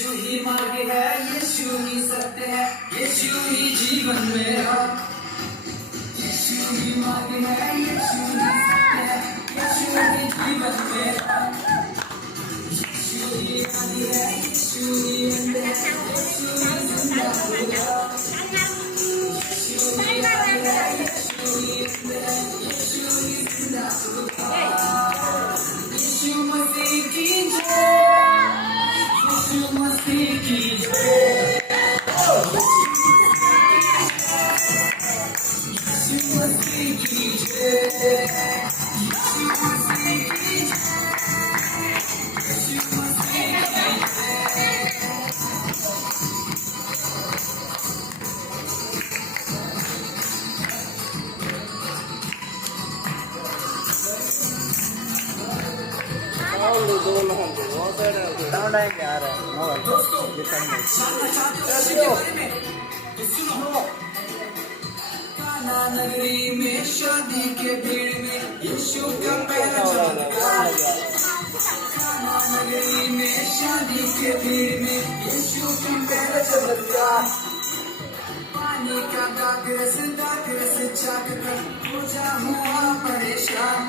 यीशु ही मार्ग है, यीशु ही सत्य है, यीशु ही जीवन मेरा। यीशु ही मार्ग है, यीशु ही सत्य है, यीशु ही जीवन मेरा। यीशु ही मार्ग है, यीशु ही अंत है, यीशु ही जिंदा खुदा। यीशु ही मार्ग है, यीशु ही अंत है, यीशु ही जिंदा खुदा। यीशु मसीह की जय, यीशु मसीह की जय। यीशु मसीह की जय, यीशु मसीह की जय, यीशु मसीह की जय। साउंड आएंगे आ रहा है मोबाइल ये जानना चाहते हो यीशु के बारे में? तो सुनो। काना नगरी में शादी के भीड़ में यीशु का पहला चमत्कार। काना नगरी में शादी के भीड़ में यीशु का पहला चमत्कार। पानी का दाग से चाक कर पूजा हुआ परेशान।